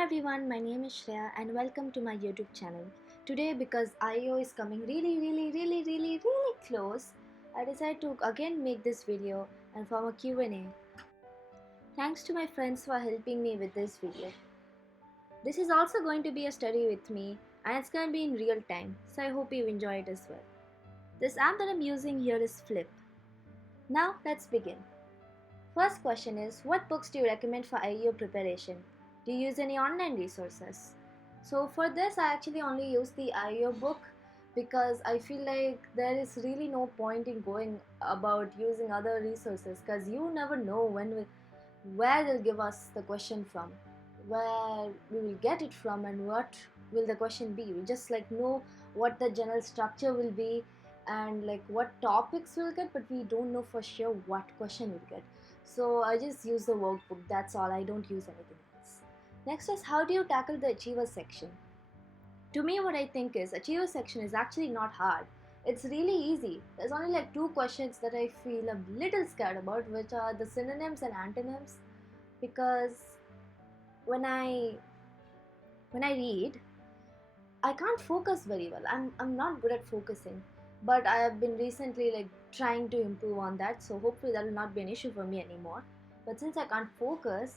Hi everyone, my name is Shreya and welcome to my YouTube channel. Today, because IEO is coming really close, I decided to again make this video and form a Q&A. Thanks to my friends for helping me with this video. This is also going to be a study with me and it's going to be in real time, so I hope you enjoy it as well. This app that I'm using here is Flip. Now let's begin. First question is, what books do you recommend for IEO preparation? Do you use any online resources? So for this I actually only use the IEO book because I feel like there is really no point in going about using other resources because you never know where they'll give us the question from, where we will get it from and what will the question be. We just know what the general structure will be and what topics we'll get, but we don't know for sure what question we'll get. So I just use the workbook, that's all. I don't use anything else. Next is, how do you tackle the achiever section? To me, what I think is, achiever section is actually not hard. It's really easy. There's only two questions that I feel a little scared about, which are the synonyms and antonyms, because when I read, I can't focus very well. I'm not good at focusing, but I have been recently trying to improve on that, so hopefully that will not be an issue for me anymore. But since I can't focus,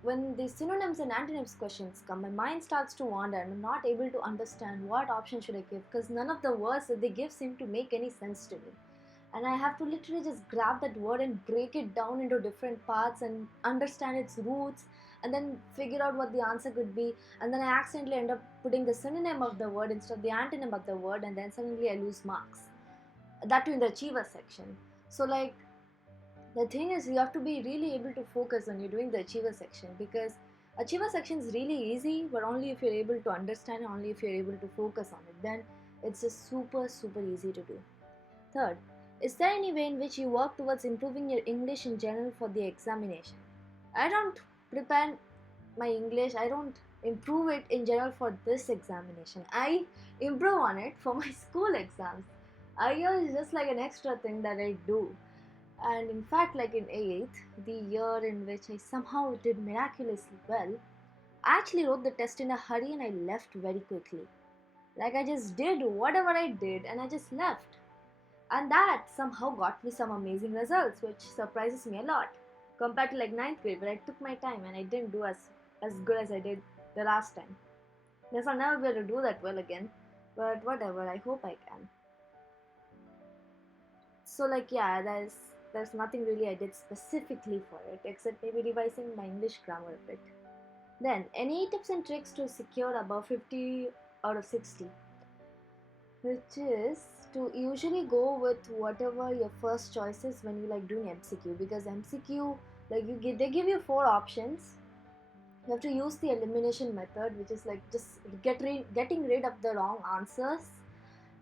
when the synonyms and antonyms questions come, my mind starts to wander and I'm not able to understand what option should I give, because none of the words that they give seem to make any sense to me. And I have to literally just grab that word and break it down into different parts and understand its roots and then figure out what the answer could be, and then I accidentally end up putting the synonym of the word instead of the antonym of the word, and then suddenly I lose marks. That too in the achiever section. So the thing is, you have to be really able to focus when you're doing the achiever section, because achiever section is really easy, but only if you're able to understand, only if you're able to focus on it, then it's just super easy to do. Third, is there any way in which you work towards improving your English in general for the examination? I don't prepare my English, I don't improve it in general for this examination. I improve on it for my school exams. IELTS is just an extra thing that I do. And in fact, in 8th, the year in which I somehow did miraculously well, I actually wrote the test in a hurry and I left very quickly. I just did whatever I did and I just left. And that somehow got me some amazing results, which surprises me a lot compared to 9th grade, where I took my time and I didn't do as good as I did the last time. Guess I'll never be able to do that well again, but whatever, I hope I can. So yeah, there's nothing really I did specifically for it except maybe revising my English grammar a bit. Then, any tips and tricks to secure above 50 out of 60? Which is to usually go with whatever your first choice is when you doing MCQ, because MCQ they give you 4 options. You have to use the elimination method, which is just getting rid of the wrong answers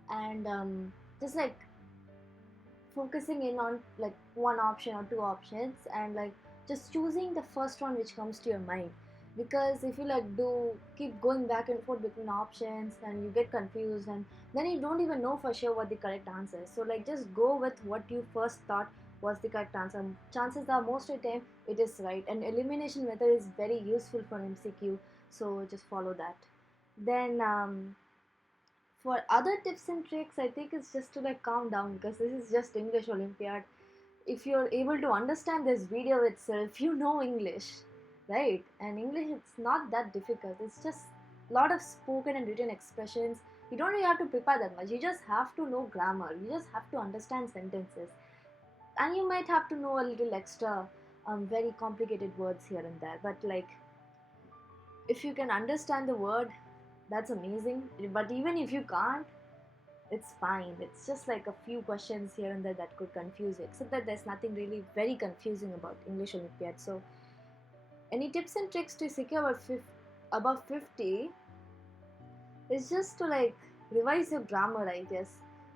and just focusing in on one option or 2 options and just choosing the first one which comes to your mind. Because if you do keep going back and forth between options and you get confused and then you don't even know for sure what the correct answer is. So just go with what you first thought was the correct answer. Chances are most of the time it is right, and elimination method is very useful for MCQ, so just follow that. Then for other tips and tricks, I think it's just to calm down, because this is just English Olympiad. If you're able to understand this video itself, you know English, right? And English, it's not that difficult. It's just a lot of spoken and written expressions. You don't really have to prepare that much. You just have to know grammar. You just have to understand sentences. And you might have to know a little extra very complicated words here and there. But if you can understand the word, that's amazing. But even if you can't, it's fine. It's just a few questions here and there that could confuse you, except that there's nothing really very confusing about English Olympiad. So any tips and tricks to secure above 50 is just to revise your grammar, I guess,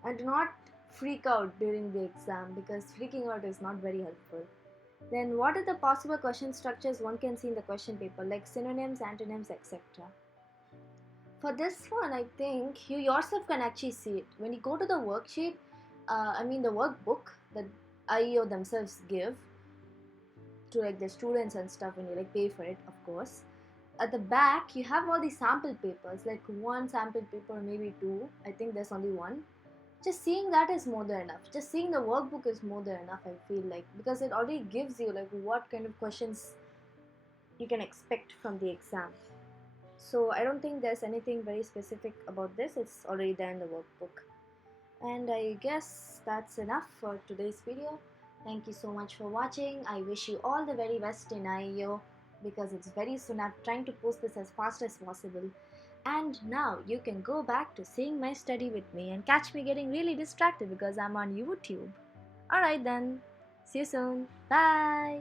and do not freak out during the exam, because freaking out is not very helpful. Then what are the possible question structures one can see in the question paper, like synonyms, antonyms, etc.? For this one, I think you yourself can actually see it. When you go to the worksheet, the workbook that IEO themselves give to the students and stuff when you pay for it, of course. at the back you have all these sample papers, like one sample paper, maybe two. I think there's only one. Just seeing that is more than enough. Just seeing the workbook is more than enough, I feel like, because it already gives you like what kind of questions you can expect from the exam. So I don't think there's anything very specific about this. It's already there in the workbook. And I guess that's enough for today's video. Thank you so much for watching. I wish you all the very best in IEO, because it's very soon. I'm trying to post this as fast as possible. And now you can go back to seeing my study with me and catch me getting really distracted because I'm on YouTube. Alright then. See you soon. Bye.